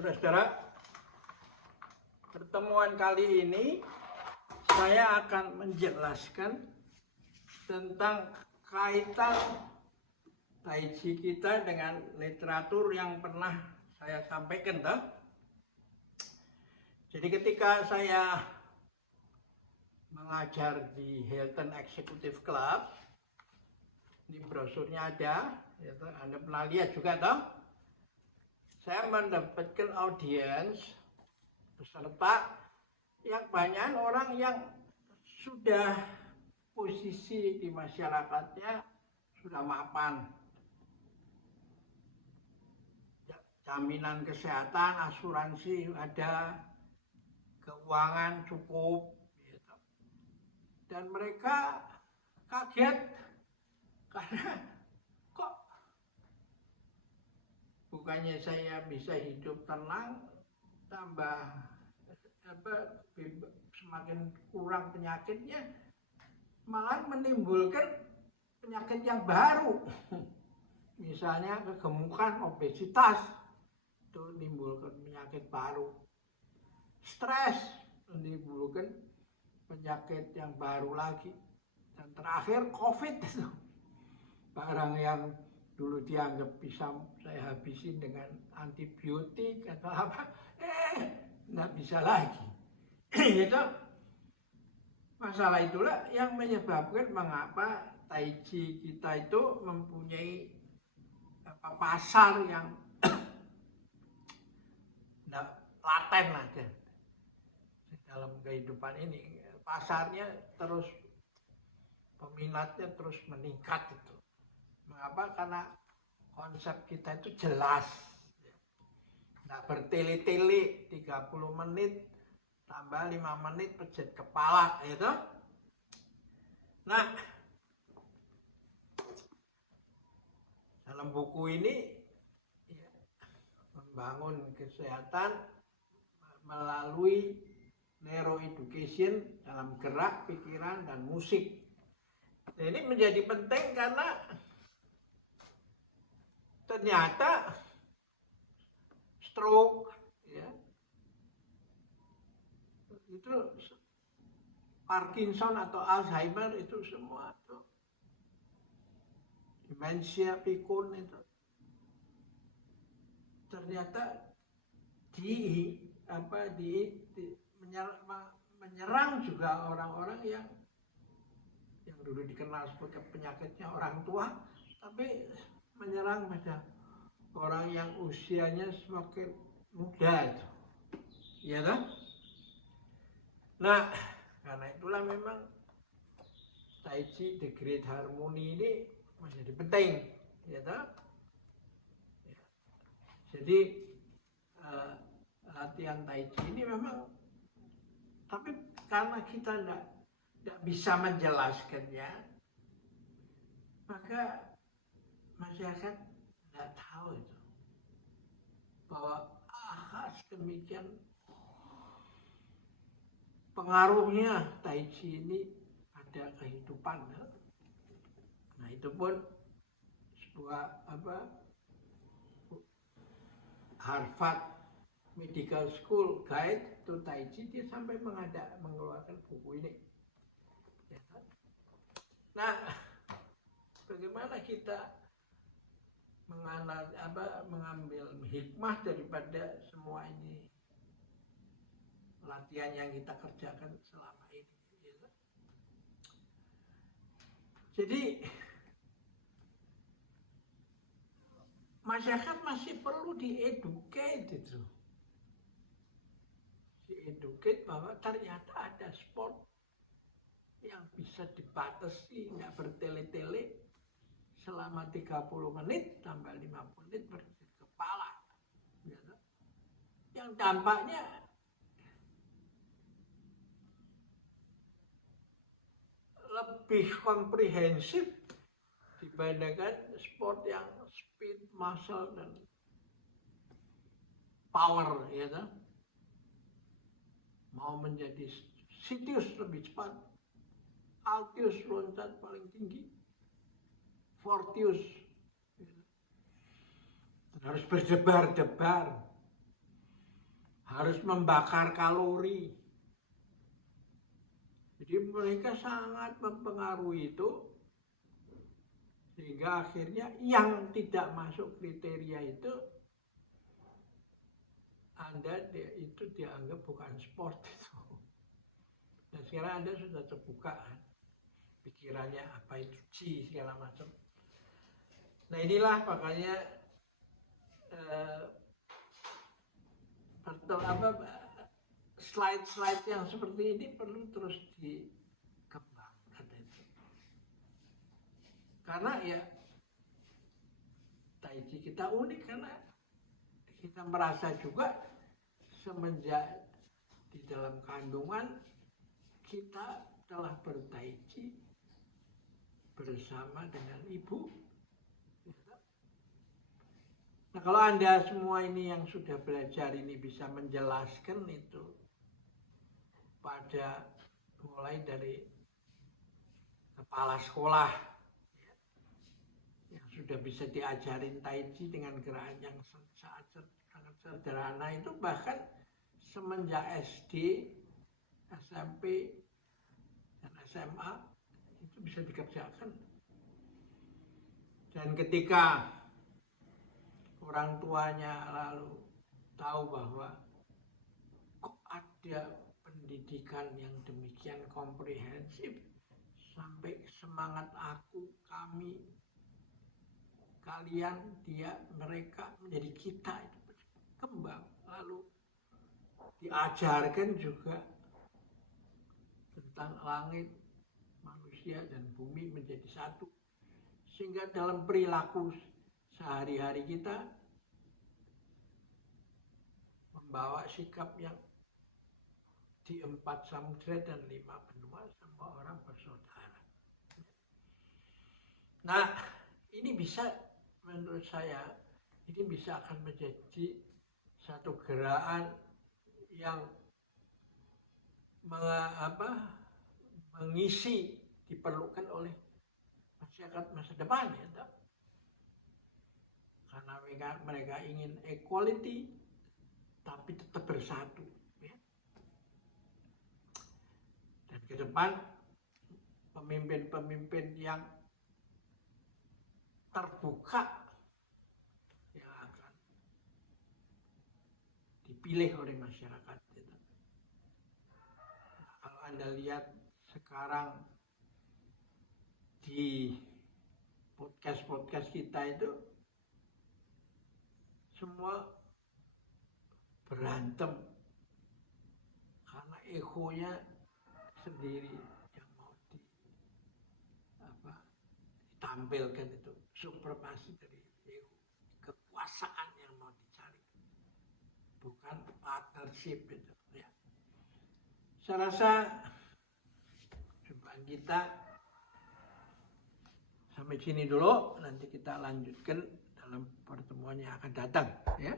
Saudara-saudara, pertemuan kali ini saya akan menjelaskan tentang kaitan Tai Chi kita dengan literatur yang pernah saya sampaikan. Jadi ketika saya mengajar di Hilton Executive Club, di brosurnya ada, Anda pernah lihat juga saya mendapatkan audiens peserta yang banyak orang yang sudah posisi di masyarakatnya sudah mapan, jaminan kesehatan, asuransi ada, keuangan cukup, gitu. Dan mereka kaget karena kok bukannya saya bisa hidup tenang, tambah semakin kurang penyakitnya, malah menimbulkan penyakit yang baru. Misalnya kegemukan, obesitas, itu menimbulkan penyakit baru. Stres menimbulkan penyakit yang baru lagi. Dan terakhir COVID itu. Barang yang dulu dianggap bisa saya habisin dengan antibiotik atau apa, nggak bisa lagi. Itu masalah itulah yang menyebabkan mengapa Tai Chi kita itu mempunyai pasar yang laten aja dalam kehidupan ini. Pasarnya terus, peminatnya terus meningkat itu. Mengapa? Karena konsep kita itu jelas, nggak bertele-tele, 30 menit tambah 5 menit pijat kepala, gitu. Nah, dalam buku ini membangun kesehatan melalui neuroeducation dalam gerak, pikiran, dan musik. Ini menjadi penting karena ternyata stroke, itu Parkinson atau Alzheimer itu semua itu, demensia pikun itu ternyata menyerang juga orang-orang yang dulu dikenal sebagai penyakitnya orang tua, tapi menyerang pada orang yang usianya semakin muda itu. Iya kan? Nah, karena itulah memang Tai Chi The Great Harmony ini menjadi penting, ya kan? Jadi latihan Tai Chi ini memang, tapi karena kita tidak bisa menjelaskannya, maka masyarakat tidak tahu itu bahwa demikian pengaruhnya Tai Chi ini pada kehidupan. Nah, itu pun sebuah Harvard Medical School Guide to Tai Chi, dia sampai mengeluarkan buku ini. Nah, bagaimana kita mengambil hikmah daripada semua ini, latihan yang kita kerjakan selama ini. Jadi masyarakat masih perlu dieducate itu. Dieducate bahwa ternyata ada sport yang bisa dibatasi, nggak bertele-tele selama 30 menit tambah 5 menit berpijat kepala. Gitu. Yang dampaknya lebih komprehensif dibandingkan sport yang speed, muscle, dan power, gitu. Mau menjadi Sitius lebih cepat, Altius loncat paling tinggi, Fortius harus berdebar-debar, harus membakar kalori. Jadi mereka sangat mempengaruhi itu, sehingga akhirnya yang tidak masuk kriteria itu itu dianggap bukan sport itu. Dan sekarang Anda sudah terbuka pikirannya apa itu G segala macam. Nah inilah makanya slide-slide yang seperti ini perlu terus dikembangkan itu. Karena ya Tai Chi kita unik karena kita merasa juga semenjak di dalam kandungan kita telah bertai chi bersama dengan ibu. Nah kalau Anda semua ini yang sudah belajar ini bisa menjelaskan itu pada mulai dari kepala sekolah yang sudah bisa diajarin Tai Chi dengan gerakan yang sangat sederhana itu, bahkan semenjak SD, SMP, dan SMA itu bisa dikerjakan. Dan ketika orang tuanya lalu tahu bahwa kok ada pendidikan yang demikian komprehensif, sampai semangat aku, kami, kalian, dia, mereka, menjadi kita itu berkembang. Lalu diajarkan juga tentang langit, manusia, dan bumi menjadi satu. Sehingga dalam perilaku sehari-hari kita membawa sikap yang di 4 samudera dan 5 benua, semua orang bersaudara. Nah, ini bisa, menurut saya, ini bisa akan menjadi satu gerakan yang mengisi diperlukan oleh masyarakat masa depan, ya. Karena mereka ingin equality tapi tetap bersatu, ya. Dan ke depan pemimpin-pemimpin yang terbuka yang akan dipilih oleh masyarakat, ya. Nah, kalau Anda lihat sekarang di podcast kita itu semua berantem karena egonya sendiri yang mau ditampilkan, itu supremasi dari ego, kekuasaan yang mau dicari, bukan partnership itu, ya. Saya rasa jumpaan kita sampai sini dulu, nanti kita lanjutkan dalam pertemuan yang akan datang, ya.